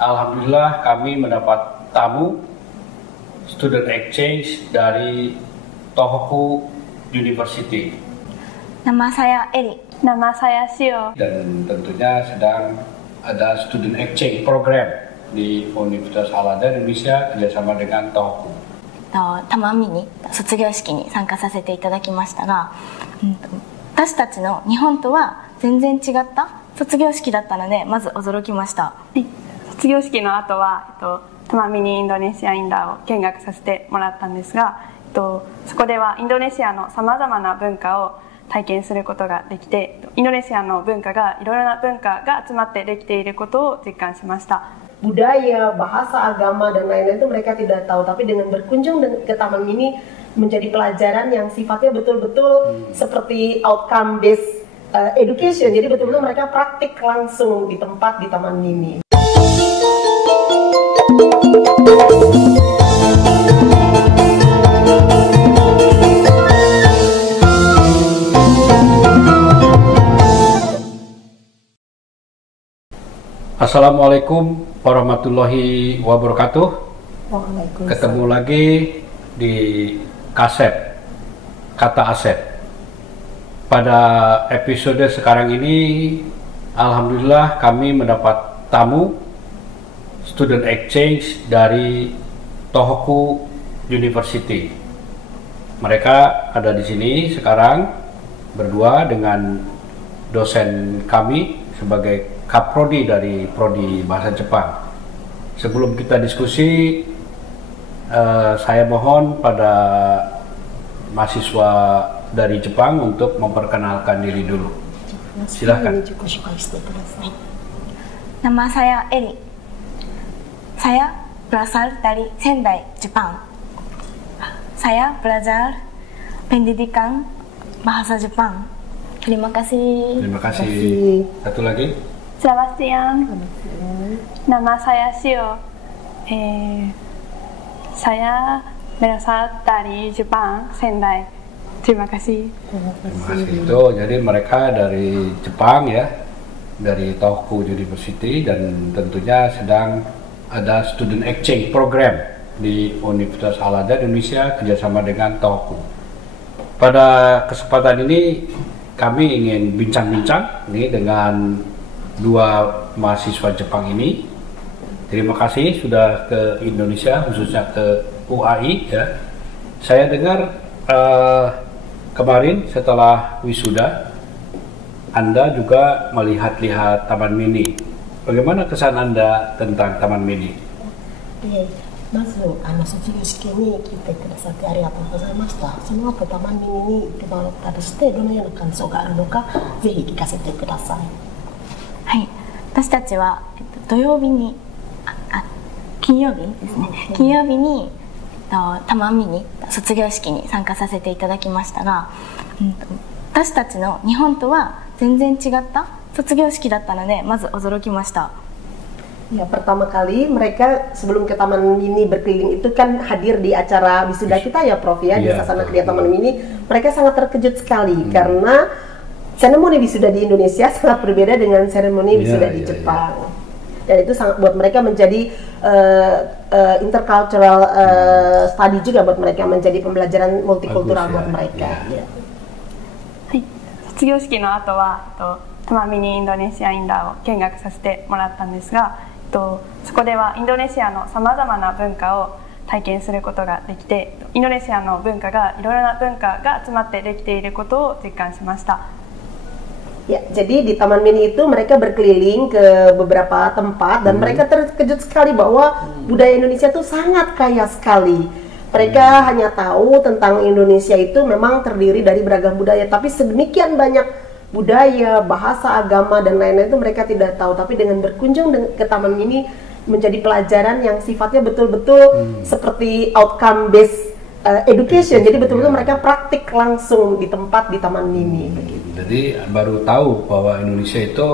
Alhamdulillah kami mendapat tamu student exchange dari Tohoku University. Nama saya Eri. Nama saya Sio. Dan tentunya sedang ada student exchange program di Universitas Al-Azhar Indonesia kerjasama dengan Tohoku. たまみに卒業式に参加させていただきましたが、私たちの日本とは全然違った卒業式だったのでまず驚きました。卒業式の後は、たまみにインドネシアインダーを見学させてもらったんですが、そこではインドネシアのさまざまな文化を体験することができて、インドネシアの文化がいろいろな文化が集まってできていることを実感しました。budaya, bahasa, agama, dan lain-lain itu mereka tidak tahu. Tapi dengan berkunjung ke Taman Mini menjadi pelajaran yang sifatnya betul-betul seperti outcome based education. Jadi betul-betul mereka praktik langsung di tempat di Taman Mini. Assalamualaikum warahmatullahi wabarakatuh. Ketemu lagi di Kasep, Kata Aset. Pada episode sekarang ini, alhamdulillah kami mendapat tamu student exchange dari Tohoku University. Mereka ada di sini sekarang berdua dengan dosen kami sebagai Kaprodi dari Prodi Bahasa Jepang. Sebelum kita diskusi, saya mohon pada mahasiswa dari Jepang untuk memperkenalkan diri dulu. Silakan. Nama saya Eri. Saya berasal dari Sendai, Jepang. Saya belajar pendidikan bahasa Jepang. Terima kasih. Terima kasih. Satu lagi. Selamat siang. Nama saya Sio. Saya berasal dari Jepang, Sendai. Terima kasih. Terima kasih. Itu jadi mereka dari Jepang ya, dari Tohoku University, dan tentunya sedang ada student exchange program di Universitas Al-Azhar Indonesia kerjasama dengan Tohoku. Pada kesempatan ini kami ingin bincang-bincang nih dengan dua mahasiswa Jepang ini. Terima kasih sudah ke Indonesia, khususnya ke UAI ya. Saya dengar kemarin setelah wisuda Anda juga melihat-lihat Taman Mini. Bagaimana kesan Anda tentang Taman Mini? まず卒業式に来てくださってありがとうございました。その後タマミニに行ってもらったりしてどのような感想があるのかぜひ聞かせてください。はい、私たちは、土曜日に金曜日ですね、金曜日にたまみに卒業式に参加させていただきましたが、私たちの日本とは全然違った卒業式だったのでまず驚きました。Ya, pertama kali mereka sebelum ke Taman Mini berkeliling itu kan hadir di acara wisuda kita ya Prof ya, di Sasana Kriya Taman Mini. Mereka sangat terkejut sekali karena seremoni wisuda di Indonesia sangat berbeda dengan seremoni wisuda di Jepang. Dan itu sangat buat mereka menjadi intercultural study juga buat mereka, menjadi pembelajaran multikultural buat mereka. はい、卒業式の後はたまみにインドネシアインダーを見学させてもらったんですが、そこではインドネシアのさまざまな文化を体験することができて、インドネシアの文化がいろいろな文化が集まってできていることを実感しました。Ya, jadi di Taman Mini itu mereka berkeliling ke beberapa tempat dan mereka terkejut sekali bahwa budaya Indonesia itu sangat kaya sekali. Mereka hanya tahu tentang Indonesia itu memang terdiri dari beragam budaya, tapi sedemikian banyak budaya, bahasa, agama, dan lain-lain itu mereka tidak tahu. Tapi dengan berkunjung ke Taman Mini menjadi pelajaran yang sifatnya betul-betul seperti outcome based education. Jadi betul-betul mereka praktik langsung di tempat di Taman Mini. Jadi baru tahu bahwa Indonesia itu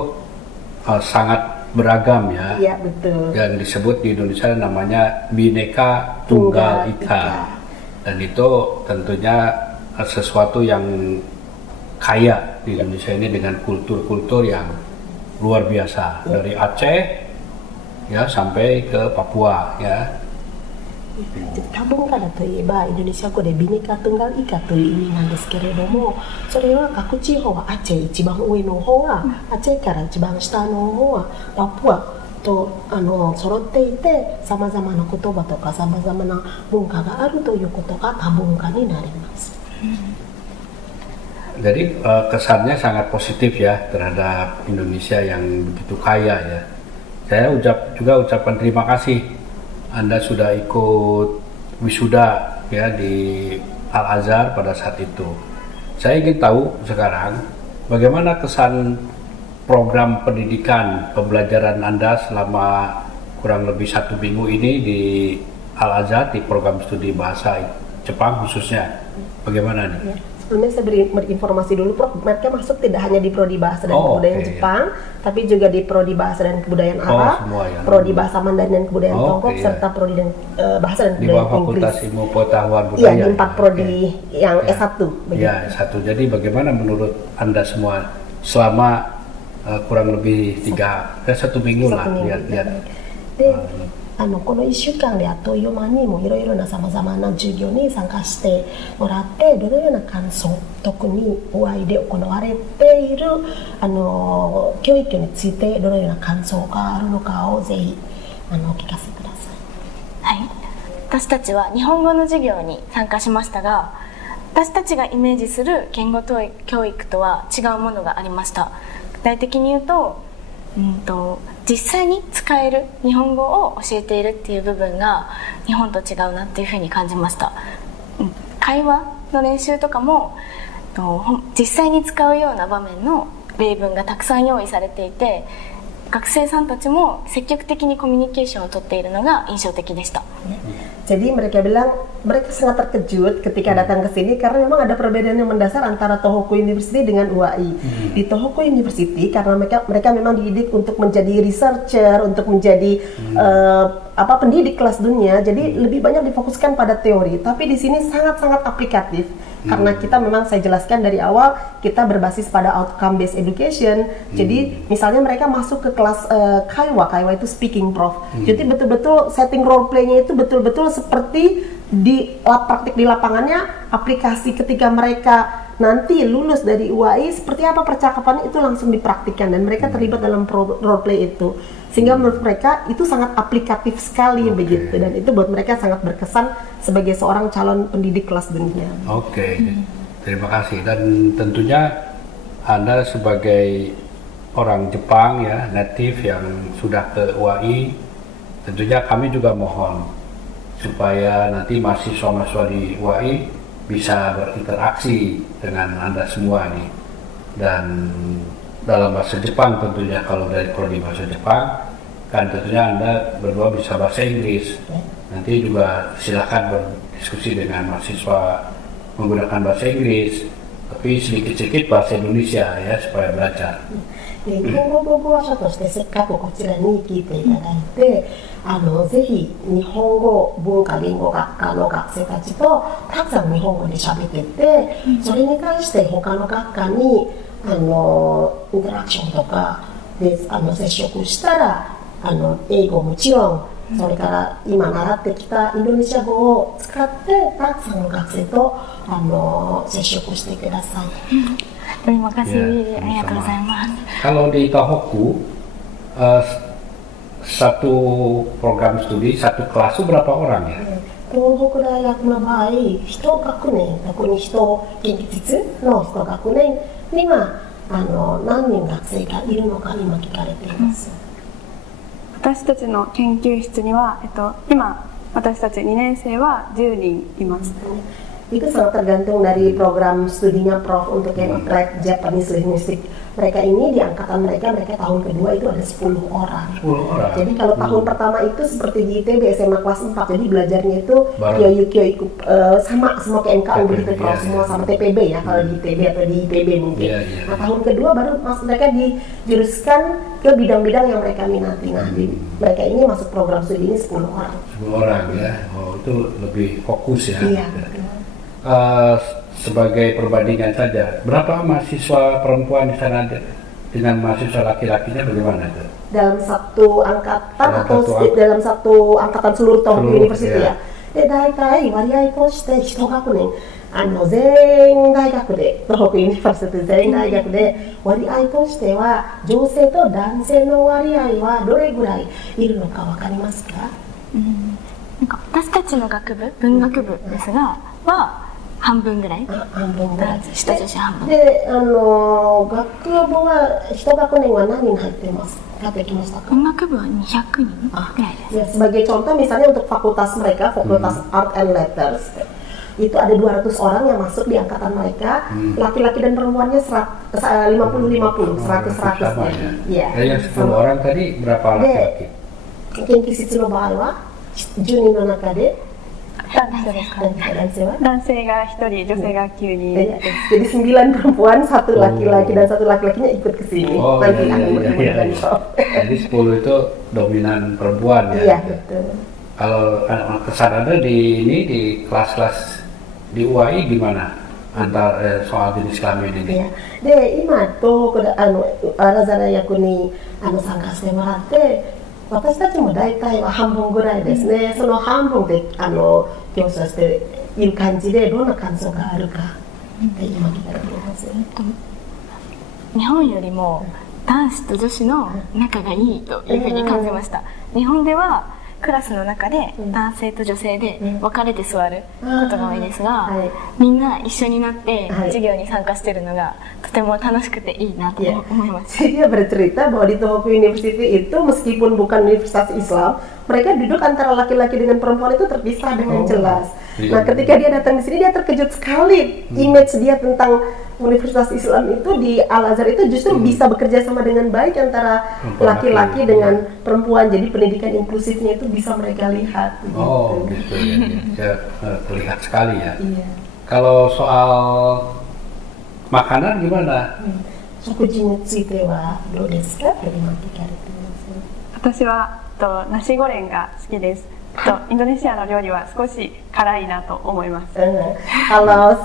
sangat beragam ya. Iya, betul. Yang disebut di Indonesia namanya Bhinneka Tunggal Ika. Dan itu tentunya sesuatu yang kaya di Indonesia ini dengan kultur-kultur yang luar biasa. Dari Aceh ya sampai ke Papua ya. Tabung kadaといえばインドネシア語でビネカトンガルイカという意味なんですけれども、それは各地方はアチェ一番上の方はアチェから一番下の方はパプアと揃っていて、さまざまな言葉とかさまざまな文化があるということが多文化になります。Jadi kesannya sangat positif ya terhadap Indonesia yang begitu kaya ya. Saya juga ucapkan terima kasih Anda sudah ikut wisuda ya di Al-Azhar pada saat itu. Saya ingin tahu sekarang bagaimana kesan program pendidikan pembelajaran Anda selama kurang lebih 1 minggu ini di Al-Azhar di program studi bahasa Jepang khususnya. Bagaimana nih? Sebelumnya saya berinformasi dulu, Prof. Mereka masuk tidak hanya di Prodi Bahasa dan Kebudayaan Jepang, tapi juga di Prodi Bahasa dan Kebudayaan Arab, ya. Prodi Bahasa Mandarin dan Kebudayaan Tiongkok, serta Prodi Bahasa dan Kebudayaan Inggris. Di Fakultas Ilmu Pengetahuan Budaya. Iya, di 4 Prodi yang S1. Ya, S1. Jadi bagaimana menurut Anda semua selama kurang lebih 1 minggu lah lihat-lihat. この1週間であっという間にもいろいろなさまざまな授業に参加してもらって、どのような感想、特にお会いで行われている教育についてどのような感想があるのかをぜひお聞かせください。はい、私たちは日本語の授業に参加しましたが、私たちがイメージする言語教育とは違うものがありました。具体的に言うと、実際に使える日本語を教えているっていう部分が日本と違うなっていうふうに感じました。会話の練習とかも実際に使うような場面の例文がたくさん用意されていて、学生さんたちも積極的にコミュニケーションをとっているのが印象的でした。Jadi mereka bilang mereka sangat terkejut ketika datang ke sini karena memang ada perbedaan yang mendasar antara Tohoku University dengan UAI. Di Tohoku University karena mereka memang dididik untuk menjadi researcher, untuk menjadi pendidik kelas dunia, jadi lebih banyak difokuskan pada teori. Tapi di sini sangat-sangat aplikatif. Karena kita memang saya jelaskan dari awal kita berbasis pada outcome based education. Jadi misalnya mereka masuk ke kelas Kaiwa itu speaking prof. Jadi betul-betul setting role play-nya itu betul-betul seperti di praktik di lapangannya, aplikasi ketika mereka nanti lulus dari UAI seperti apa percakapannya itu langsung dipraktikkan dan mereka terlibat dalam role play itu. Sehingga menurut mereka itu sangat aplikatif sekali begitu, dan itu buat mereka sangat berkesan sebagai seorang calon pendidik kelas dunia. Terima kasih. Dan tentunya Anda sebagai orang Jepang ya, native yang sudah ke UAI, tentunya kami juga mohon supaya nanti mahasiswa-mahasiswa di UAI bisa berinteraksi dengan Anda semua nih, dan dalam bahasa Jepang tentunya. Kalau dari prodi bahasa Jepang kan tentunya Anda berdua bisa bahasa Inggris, nanti juga silakan berdiskusi dengan mahasiswa menggunakan bahasa Inggris, tapi sedikit-sedikit bahasa Indonesia ya supaya belajar. 日本語語話者としてせっかくこちらに聞いていただいて、ぜひ日本語文化言語学科の学生たちとたくさん日本語で喋ってて、それに関して他の学科にインタラクションとかで接触したら英語もちろん、それから今習ってきたインドネシア語を使ってたくさんの学生と接触してください。Terima kasih, sama-sama. Kalau di Tohoku, satu program studi, satu kelas itu berapa orang ya? 東北大学の場合、一学年、特に近畿の一学年には何人学生がいるのか今聞かれています。私たちの研究室には、今私たち2年生は10人います。Itu sangat tergantung dari program studinya Prof untuk yang applied Japanese linguistic. Mereka ini di angkatan mereka tahun kedua itu ada 10 orang. 10 orang. Jadi kalau tahun pertama itu seperti di ITB SMA kelas 4, jadi belajarnya itu kyoyu sama semua kayak MKU begitu Prof, semua sama TPB ya kalau di ITB atau di IPB mungkin. Nah tahun kedua baru mereka dijuruskan ke bidang-bidang yang mereka minati. Nah mereka ini masuk program studi ini 10 orang. 10 orang ya, itu lebih fokus ya. Iya. Sebagai perbandingan saja, berapa mahasiswa perempuan di sana ada? dengan mahasiswa laki-lakinya bagaimana itu? Dalam satu angkatan dalam satu angkatan seluruh Tohoku University ya. で、大体割合として一学年全大学で東北ユニバーシティ全大学で割合としては女性と男性の割合はどれぐらいいるのかわかりますか？なんか私たちの学部、文学部ですがは半分ぐらい。半分ぐらい。下女子半分。で、学部は一学年は何人入ってます？入ってきましたか？文学部は200人ぐらいです。Ya, sebagai contoh misalnya untuk fakultas mereka, fakultas Art and Letters, itu ada 200 orang yang masuk di angkatan mereka, laki-laki dan perempuannya 50-50, 100-100 ya. Yang 10 orang tadi berapa laki-laki? Kenkisitsu no bahai wa 10人の中で男性が1人、女性が9人。 Jadi 9 perempuan, 1 laki-laki dan 1 laki-lakinya ikut ke sini. Nanti akan berkemudian. Jadi 10 itu dominan perempuan ya. Iya, betul. Kalau kesan Anda di kelas-kelas di UAI gimana antar soal jenis kelamin ini? で、今東北で荒皿役に参加してもらって。私たちも大体は半分ぐらいですね。その半分で教師している感じでどんな感想があるかって今聞いたらと思います。日本よりも男子と女子の仲がいいというふうに感じました。日本ではクラスの中で男性と女性で分かれて座ることが多いですが、みんな一緒になって授業に参加しているのがとても楽しくていいなと思います。Dia bercerita bahwa di Tohoku University itu meskipun bukan universitas Islam, mereka duduk antara laki-laki dengan perempuan itu terpisah dengan jelas. Nah, ketika dia datang di sini dia terkejut sekali. Image dia tentang Universitas Islam itu di Al-Azhar itu justru bisa bekerja sama dengan baik antara laki-laki dengan perempuan. Jadi pendidikan inklusifnya itu bisa mereka lihat. Oh, gitu ya. Terlihat sekali ya. Iya. Kalau soal makanan gimana? 食事についてはどうですか？と今聞かれています。私はナシゴレンが好きです。インドネシアの料理は少し辛いなと思います。Kalau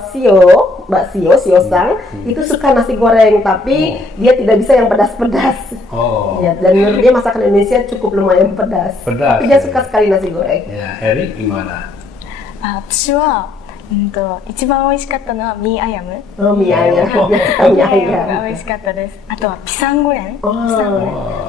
Mbak Sio Sang itu suka nasi goreng, tapi dia tidak bisa yang pedas-pedas. Ya, dan menurut dia masakan Indonesia cukup lumayan pedas. Tapi dia suka sekali nasi goreng. Ya, Heri gimana? 私は一番美味しかったのはミーアヤム。ミーアヤムが美味しかったです。あとはピサンゴレン。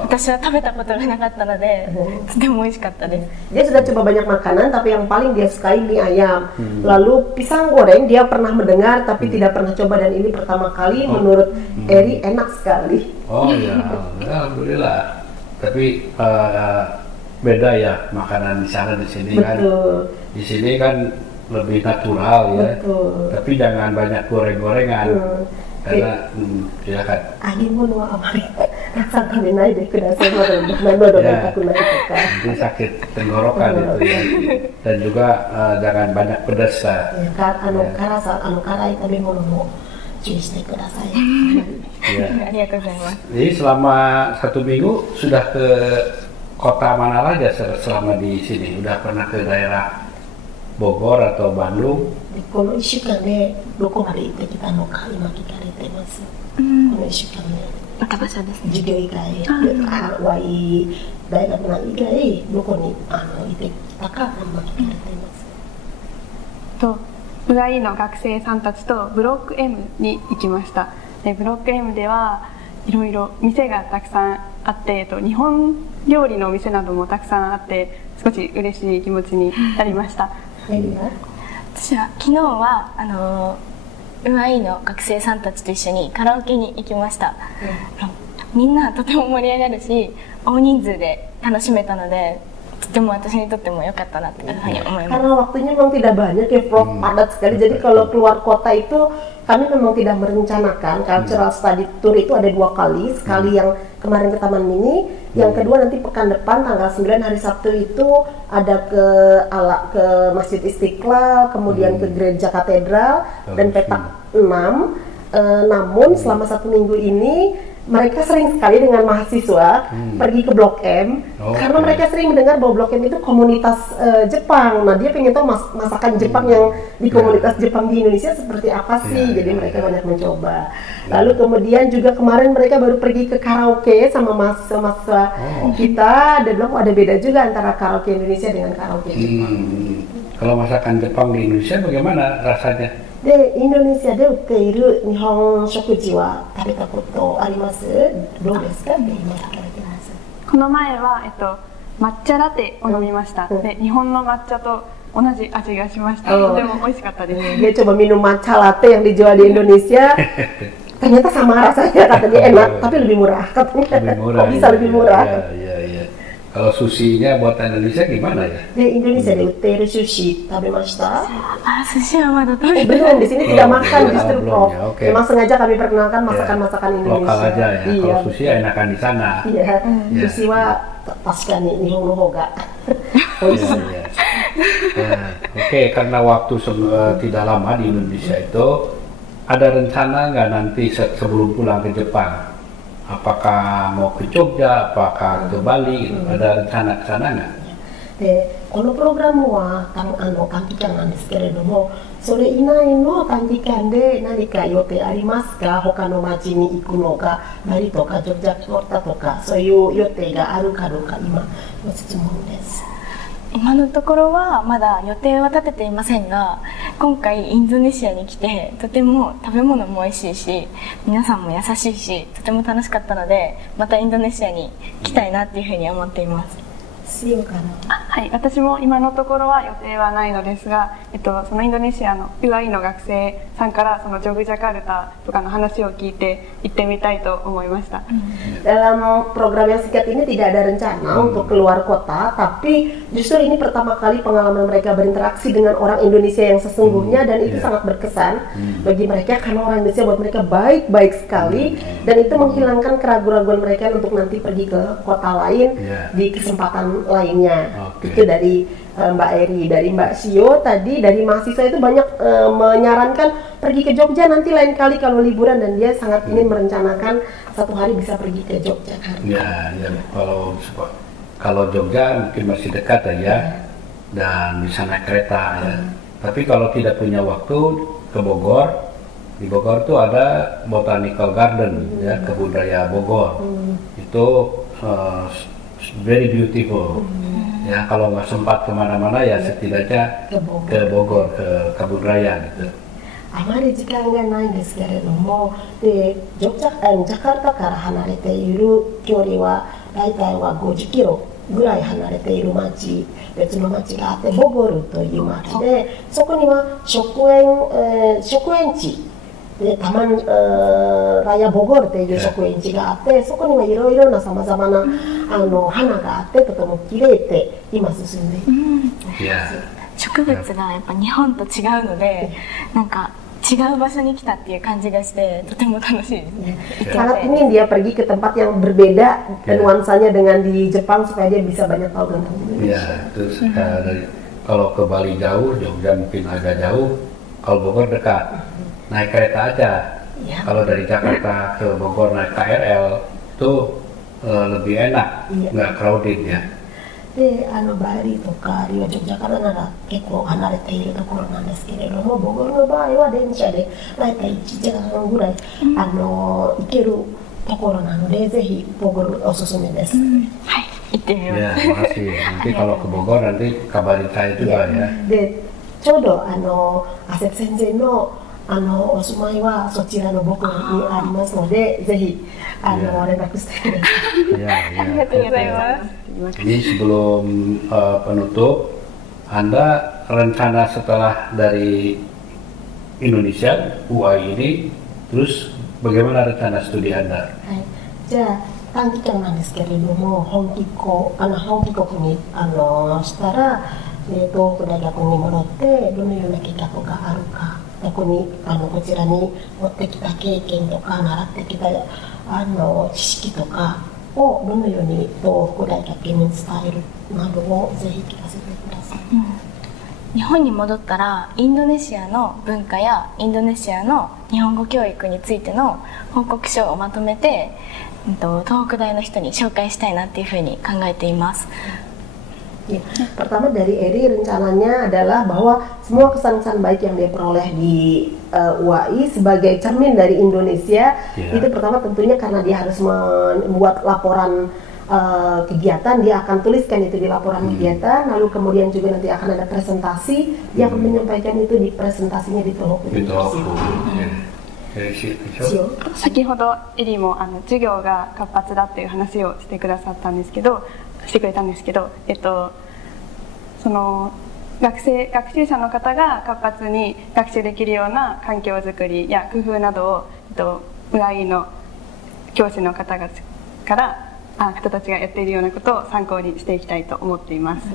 私は食べたことがなかったので、とても美味しかったです。Dia sudah coba banyak makanan, tapi yang paling dia sukai mie ayam. Lalu pisang goreng dia pernah mendengar, tapi tidak pernah coba dan ini pertama kali. Menurut Eri enak sekali. Oh ya, alhamdulillah. Tapi beda ya makanan di sana di sini kan. Di sini kan lebih natural ya. Tapi jangan banyak goreng-gorengan. Karena ya kan. Nanti sakit tenggorokan itu ya. Dan juga jangan banyak pedas lah. Jadi selama 1 minggu sudah ke kota mana aja selama di sini? Udah pernah ke daerah Bogor atau Bandung? この1週間でどこまで行ってきたのか今聞かれてます。この1週間で授業以外、UAI 大学の以外どこに行ってきたか今聞かれています。UAI の学生さんたちとブロック M に行きました。でブロック M ではいろいろ店がたくさんあって、日本料理のお店などもたくさんあって少し嬉しい気持ちになりました。私は昨日はUAI の学生さんたちと一緒にカラオケに行きました。みんなとても盛り上がるし大人数で楽しめたのでとても私にとっても良かったなというふうに思います。 Karena waktunya memang tidak banyak ya, Prof, padat sekali. Jadi kalau keluar kota itu kami memang tidak merencanakan. Cultural study tour itu ada 2 kali, sekali yang kemarin ke Taman Mini, yang kedua nanti pekan depan tanggal 9 hari Sabtu itu ada ke Masjid Istiqlal, kemudian ke Gereja Katedral dan petak 6. Namun selama 1 minggu ini mereka sering sekali dengan mahasiswa pergi ke Blok M karena mereka sering mendengar bahwa Blok M itu komunitas Jepang. Nah dia pengen tahu masakan Jepang yang di komunitas Jepang di Indonesia seperti apa sih. Jadi mereka banyak mencoba. Lalu kemudian juga kemarin mereka baru pergi ke karaoke sama mahasiswa kita. Dia bilang ada beda juga antara karaoke Indonesia dengan karaoke Jepang. Kalau masakan Jepang di Indonesia bagaimana rasanya? で、インドネシアで売っている日本食事は食べたことあります？どうですか？で、今聞かれてます。この前は、抹茶ラテを飲みました。で、日本の抹茶と同じ味がしました。とても美味しかったです。Dia coba minum matcha latte yang dijual di Indonesia. Ternyata sama rasanya, katanya enak, tapi lebih murah. Katanya, lebih murah, kok bisa lebih murah? Iya. Kalau susinya buatan Indonesia gimana ya? Di Indonesia diutir sushi, 食べました？ sushiはまだ食べてない。 Belum, di sini tidak makan justru Prof. Ya, okay. Memang sengaja kami perkenalkan masakan-masakan Indonesia. Lokal aja ya. Iya. Kalau sushi enakan di sana. Iya, sushi wa tasukani nihon no hoga. Iya. Oke, karena waktu tidak lama di Indonesia itu, ada rencana nggak nanti sebelum pulang ke Jepang? Apakah mau ke Jogja, apakah ke Bali, gitu. Ada rencana ke sana nggak? で、このプログラムは短期間なんですけれども、それ以内の短期間で何か予定ありますか？他の町に行くのか、バリとかジョグジャカルタとか、そういう予定があるかどうか今の質問です。今のところはまだ予定は立てていませんが、今回インドネシアに来てとても食べ物も美味しいし、皆さんも優しいし、とても楽しかったので、またインドネシアに来たいなっていうふうに思っています。はい、私も今のところは予定はないのですが、そのインドネシアの UI の学生さんからそのジョグジャカルタとかの話を聞いて行ってみたいと思いました。Dalam program yang singkat ini tidak ada rencana untuk keluar kota, tapi justru ini pertama kali pengalaman mereka berinteraksi dengan orang Indonesia yang sesungguhnya dan itu sangat berkesan bagi mereka karena orang Indonesia buat mereka baik-baik sekali dan itu menghilangkan keraguan-keraguan mereka untuk nanti pergi ke kota lain di kesempatan lainnya. Itu dari Mbak Eri, dari Mbak Shio tadi, dari mahasiswa itu banyak menyarankan pergi ke Jogja nanti lain kali kalau liburan dan dia sangat ingin merencanakan satu hari bisa pergi ke Yogyakarta. Ya, kalau Jogja mungkin masih dekat ya, dan bisa naik kereta ya. Tapi kalau tidak punya waktu ke Bogor, di Bogor tuh ada Botanical Garden ya, kebun raya Bogor. Itu very beautiful. Ya kalau nggak sempat kemana-mana ya setidaknya ke Bogor, ke kebun raya gitu. あまり時間がないんですけれども、でジャカルタから離れている距離は大体は50キロぐらい離れている町、別の町があってボゴルという町で、そこには食園地でタマンラヤボゴルという食園地があって、そこにはいろいろなさまざまな花があってとても綺麗で今進んでいます。植物がやっぱ日本と違うので、なんか違う場所に来たっていう感じがしてとても楽しいですね。Sangat ingin dia pergi ke tempat yang berbeda dan nuansanya dengan di Jepang supaya dia bisa banyak tahu tentang Indonesia. Ya, terus kalau ke Bali jauh, Jogja mungkin agak jauh. Kalau Bogor dekat, naik kereta aja. Kalau dari Jakarta ke Bogor naik KRL itu lebih enak, nggak crowded ya. でバリとかあるいはジョグジャカルタなら結構離れているところなんですけれども、ボゴルの場合は電車で大体1時間ぐらい行けるところなので、ぜひボゴルおすすめです。はい、行ってみます。 Ya, makasih. Nanti kalau ke Bogor nanti kabarin saya juga ya. でちょうどアセプ先生のお住まいはそちらのボゴルにありますので、ぜひ連絡してください。 Ya. ありがとうございます。 Ini sebelum penutup, Anda rencana setelah dari Indonesia, UI ini, terus bagaimana rencana studi Anda? じゃあ短期間なんですけれども、本帰国にしたら、東北大学に戻ってどのような計画があるか、こちらに持ってきた経験とか習ってきた知識とかをどのように東北大学に伝えるなどをぜひ聞かせてください。日本に戻ったらインドネシアの文化やインドネシアの日本語教育についての報告書をまとめて、東北大の人に紹介したいなっていうふうに考えています。Ya, pertama dari Eri rencananya adalah bahwa semua kesan-kesan baik yang dia peroleh di UAI sebagai cermin dari Indonesia, itu pertama tentunya karena dia harus membuat laporan kegiatan, dia akan tuliskan itu di laporan kegiatan, lalu kemudian juga nanti akan ada presentasi, dia akan menyampaikan itu di presentasinya di Tohoku University. 先ほどエリも授業が活発だっていう話をしてくれたんですけど、その学習者の方が活発に学習できるような環境づくりや工夫などをUAIの教師の方たちがやっているようなことを参考にしていきたいと思っています。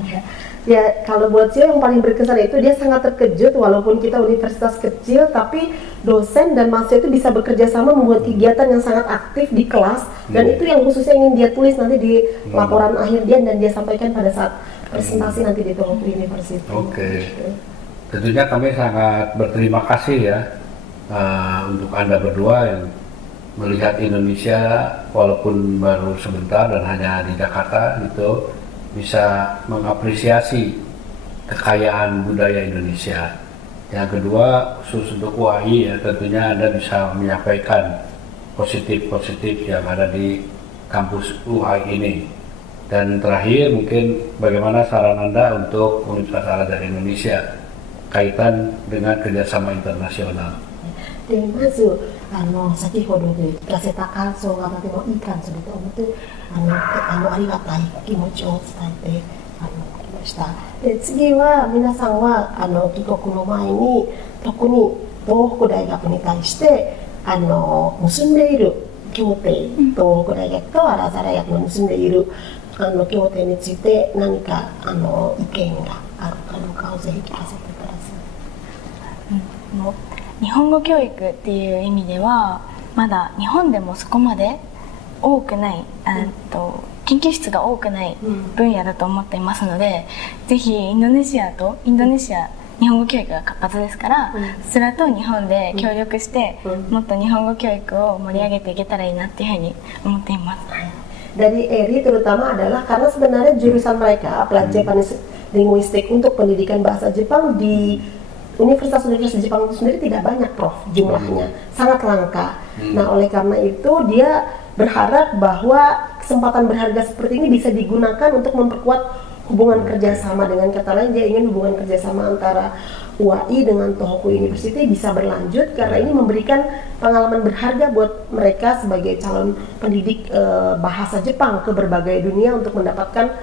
Ya, kalau buat Sio yang paling berkesan itu dia sangat terkejut walaupun kita universitas kecil, tapi dosen dan mahasiswa itu bisa bekerja sama membuat kegiatan yang sangat aktif di kelas, dan itu yang khususnya ingin dia tulis nanti di laporan akhir dia dan dia sampaikan pada saat presentasi nanti di Tohoku University. Oke. Tentunya kami sangat berterima kasih ya untuk Anda berdua yang melihat Indonesia walaupun baru sebentar dan hanya di Jakarta itu bisa mengapresiasi kekayaan budaya Indonesia. Yang kedua, khusus untuk UAI ya, tentunya Anda bisa menyampaikan positif-positif yang ada di kampus UAI ini. Dan terakhir mungkin bagaimana saran Anda untuk Universitas Al-Azhar Indonesia kaitan dengan kerjasama internasional. でまず先ほどで出せた感想がとてもいい感想だと思ってありがたい気持ちを伝えてきました。で次は皆さんは帰国の前に特に東北大学に対して結んでいる協定、東北大学とアルアザー大学の結んでいる協定について何か意見があるかどうかをぜひ聞かせてください。日本語教育っていう意味ではまだ日本でもそこまで多くない、研究室が多くない分野だと思っていますので、ぜひインドネシア日本語教育が活発ですから、そちらと日本で協力して、もっと日本語教育を盛り上げていけたらいいなっていうふうに思っています。Dari Eri terutama adalah karena sebenarnya jurusan mereka pelajaran linguistik untuk pendidikan bahasa Jepang di Universitas-Universitas Jepang itu sendiri tidak banyak, Prof, jumlahnya sangat langka. Nah, oleh karena itu dia berharap bahwa kesempatan berharga seperti ini bisa digunakan untuk memperkuat hubungan kerjasama. Dengan kata lain, dia ingin hubungan kerjasama antara UAI dengan Tohoku University bisa berlanjut karena ini memberikan pengalaman berharga buat mereka sebagai calon pendidik bahasa Jepang ke berbagai dunia untuk mendapatkan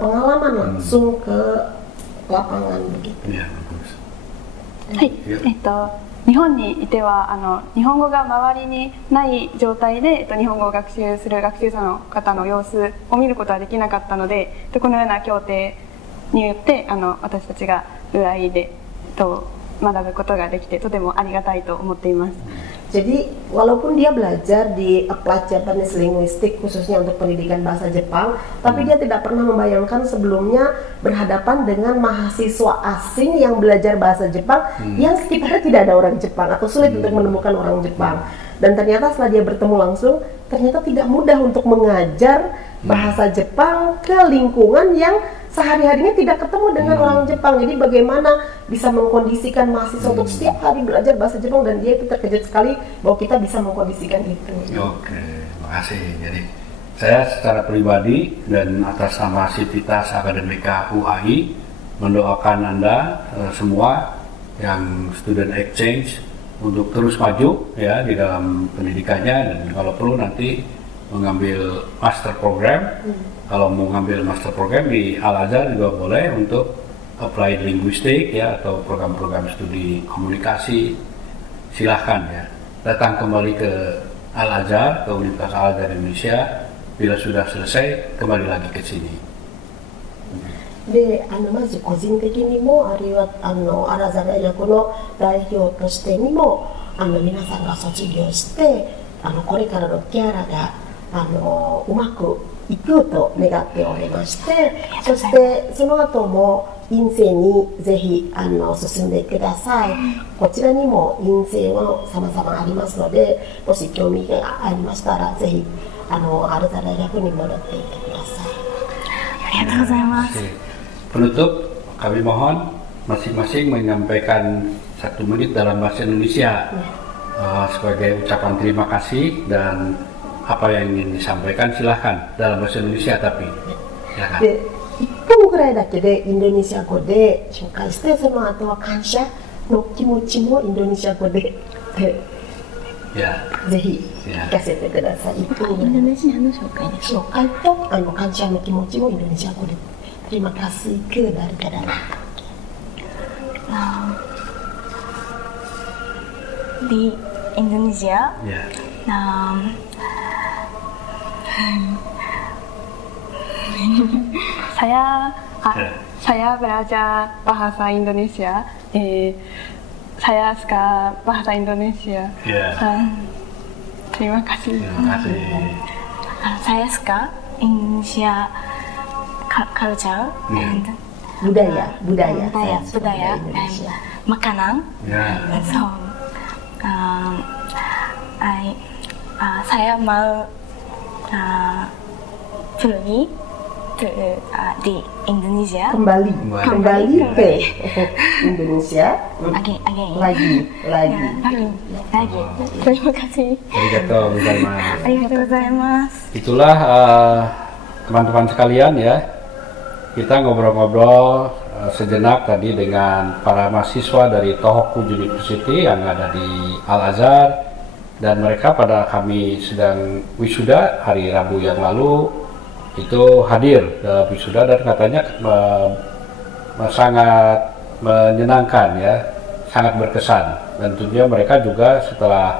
pengalaman langsung ke lapangan begitu.はい、日本にいては日本語が周りにない状態で、日本語を学習する学習者の方の様子を見ることはできなかったので、このような協定によって私たちがUAIで学ぶことができてとてもありがたいと思っています。Jadi walaupun dia belajar di Applied Japanese Linguistic khususnya untuk pendidikan bahasa Jepang, tapi dia tidak pernah membayangkan sebelumnya berhadapan dengan mahasiswa asing yang belajar bahasa Jepang yang sekitarnya tidak ada orang Jepang atau sulit untuk menemukan orang Jepang. Dan ternyata setelah dia bertemu langsung, ternyata tidak mudah untuk mengajar bahasa Jepang ke lingkungan yang sehari-harinya tidak ketemu dengan orang Jepang. Jadi bagaimana bisa mengkondisikan mahasiswa untuk setiap hari belajar bahasa Jepang, dan dia itu terkejut sekali bahwa kita bisa mengkondisikan itu. Oke, makasih. Jadi saya secara pribadi dan atas nama Sivitas Akademika UAI mendoakan Anda semua yang student exchange untuk terus maju ya di dalam pendidikannya, dan kalau perlu nanti mengambil master program. Kalau mau ngambil master program di Al-Azhar juga boleh untuk applied linguistik ya, atau program-program studi komunikasi, silahkan ya. Datang kembali ke Al-Azhar, ke Universitas Al-Azhar Indonesia. Bila sudah selesai, kembali lagi ke sini. でまず個人的にも、あるいはアルアザー大学の代表としてにも皆さんが卒業してこれからのキャリアがうまくいくと願っておりまして、そしてその後も院生にぜひ進んでください。こちらにも院生は様々ありますので、もし興味がありましたらぜひアルザ大学に戻っていってください。ありがとうございます。Penutup, kami mohon masing-masing menyampaikan 1 menit dalam bahasa Indonesia sebagai ucapan terima kasih, dan apa yang ingin disampaikan silahkan dalam bahasa Indonesia, tapi silakan. で1分ぐらいだけでインドネシア語で紹介して、その後は感謝の気持ちもインドネシア語でぜひ聞かせてください。1分ぐらいインドネシアの紹介です。紹介と感謝の気持ちもインドネシア語でterima kasih ke dari Kadara. Di Indonesia, saya belajar bahasa Indonesia. Saya suka bahasa Indonesia. Terima kasih. Saya suka Indonesia culture and budaya and makanan. So, saya mau pergi di Indonesia. Kembali ke Indonesia. Lagi. Terima kasih. Arigatou gozaimasu. Itulah teman-teman sekalian ya, kita ngobrol-ngobrol sejenak tadi dengan para mahasiswa dari Tohoku University yang ada di Al-Azhar, dan mereka pada kami sedang wisuda hari Rabu yang lalu itu hadir dalam wisuda, dan katanya sangat menyenangkan ya, sangat berkesan. Dan tentunya mereka juga setelah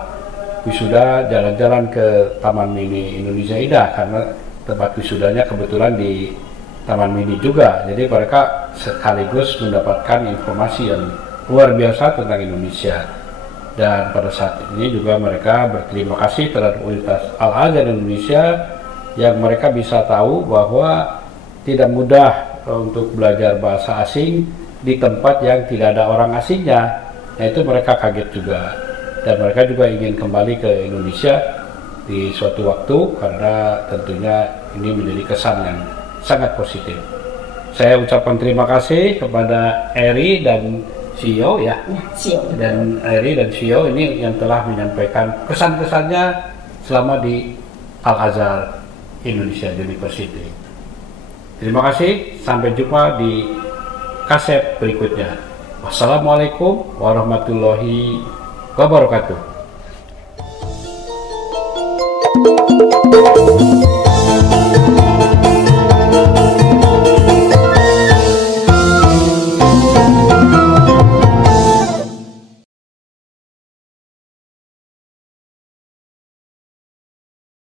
wisuda jalan-jalan ke Taman Mini Indonesia Indah, karena tempat wisudanya kebetulan di Taman Mini juga. Jadi mereka sekaligus mendapatkan informasi yang luar biasa tentang Indonesia. Dan pada saat ini juga mereka berterima kasih terhadap Universitas Al-Azhar Indonesia yang mereka bisa tahu bahwa tidak mudah untuk belajar bahasa asing di tempat yang tidak ada orang asingnya. Nah, itu mereka kaget juga. Dan mereka juga ingin kembali ke Indonesia di suatu waktu, karena tentunya ini menjadi kesan yang sangat positif. Saya ucapkan terima kasih kepada Eri dan CEO ya, dan Eri dan CEO ini yang telah menyampaikan kesan-kesannya selama di Al-Azhar Indonesia University. Terima kasih, sampai jumpa di kaset berikutnya. Wassalamualaikum warahmatullahi wabarakatuh.